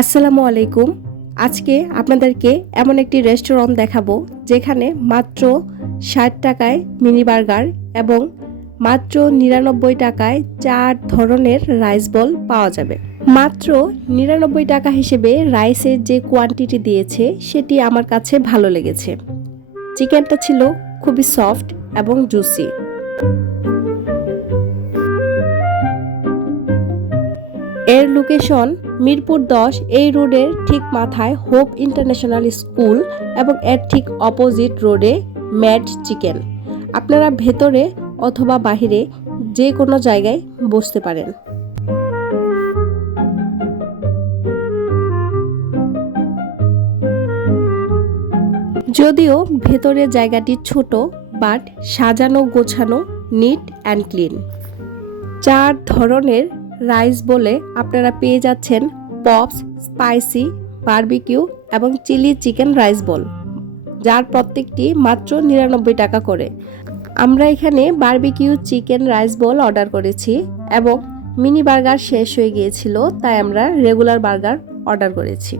আসসালামু আলাইকুম। আজকে আপনাদেরকে এমন একটি রেস্টুরেন্ট দেখাবো, যেখানে মাত্র ষাট টাকায় মিনি বার্গার এবং মাত্র নিরানব্বই টাকায় চার ধরনের রাইস বল পাওয়া যাবে। মাত্র নিরানব্বই টাকা হিসেবে রাইসের যে কোয়ান্টিটি দিয়েছে, সেটি আমার কাছে ভালো লেগেছে। চিকেনটা ছিল খুবই সফট এবং জুসি এর লোকেশন মিরপুর দশ এই রোডের ঠিক মাথায় হোপ ইন্টারন্যাশনাল স্কুল এবং এর ঠিক অপোজিট রোডে ম্যাড চিকেন। আপনারা ভেতরে অথবা বাহিরে যে কোনো জায়গায় বসতে পারেন। যদিও ভেতরে জায়গাটি ছোট, বাট সাজানো গোছানো নিট অ্যান্ড ক্লিন চার ধরনের রাইস বলে আপনারা পেয়ে যাচ্ছেন পপস, স্পাইসি, বারবিকিউ এবং চিলি চিকেন রাইস বল, যার প্রত্যেকটি মাত্র নিরানব্বই টাকা করে। আমরা এখানে barbecue chicken rice ball order করেছি এবং মিনি বার্গার শেষ হয়ে গিয়েছিল, তাই আমরা রেগুলার বার্গার অর্ডার করেছি।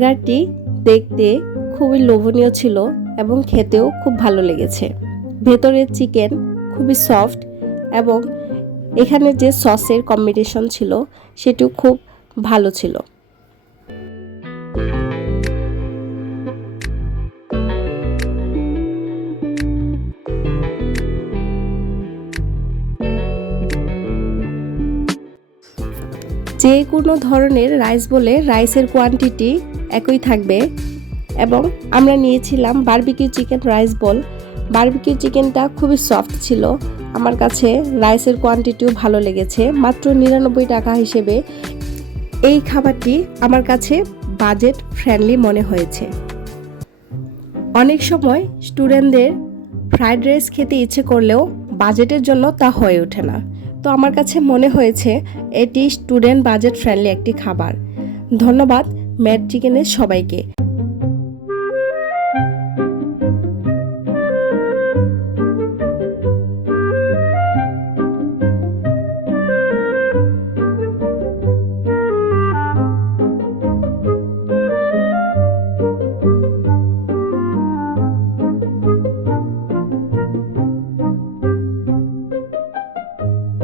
বার্গারটি দেখতে খুবই লোভনীয় ছিল এবং খেতেও খুব ভালো লেগেছে। ভেতরের চিকেন খুবই সফট এবং এখানে যে সসের কম্বিনেশন ছিল, সেটিও খুব ভালো ছিল। যে কোনো ধরনের রাইস বলে রাইসের কোয়ান্টিটি একই থাকবে। এবং আমরা নিয়েছিলাম barbecue chicken rice ball barbecue চিকেনটা খুবই সফট ছিল। আমার কাছে রাইসের কোয়ান্টিটিও ভালো লেগেছে। মাত্র নিরানব্বই টাকা হিসেবে এই খাবারটি আমার কাছে বাজেট ফ্রেন্ডলি মনে হয়েছে। অনেক সময় স্টুডেন্টদের ফ্রাইড রাইস খেতে ইচ্ছে করলেও বাজেটের জন্য তা হয়ে ওঠে না। তো আমার কাছে মনে হয়েছে এটি স্টুডেন্ট বাজেট ফ্রেন্ডলি একটি খাবার। ধন্যবাদ ম্যাট চিকেনের সবাইকে।